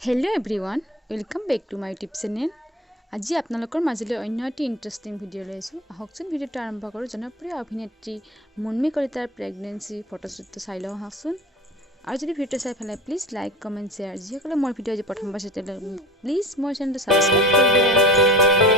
Hello everyone, welcome back to my YouTube channel. আজি আপোনালোকৰ মাজলৈ অন্য এটি ইন্টাৰেষ্টিং ভিডিও লৈছো। আহকচোন ভিডিওটো আৰম্ভ কৰো। জনপ্ৰিয় অভিনেত্ৰী মুনমি কলিতাৰ প্ৰেগনেন্সি ফটোশ্বুটটো চাই লওঁ আহকচোন। আৰু যদি ভিডিওটো চাই ফেলে প্লিজ লাইক কমেন্ট শ্বেয়াৰ। যিসকলে মোৰ ভিডিও আজি প্ৰথমবাৰ চাইছে প্লিজ মোৰ চেনেলটো সাবস্ক্ৰাইব কৰিব।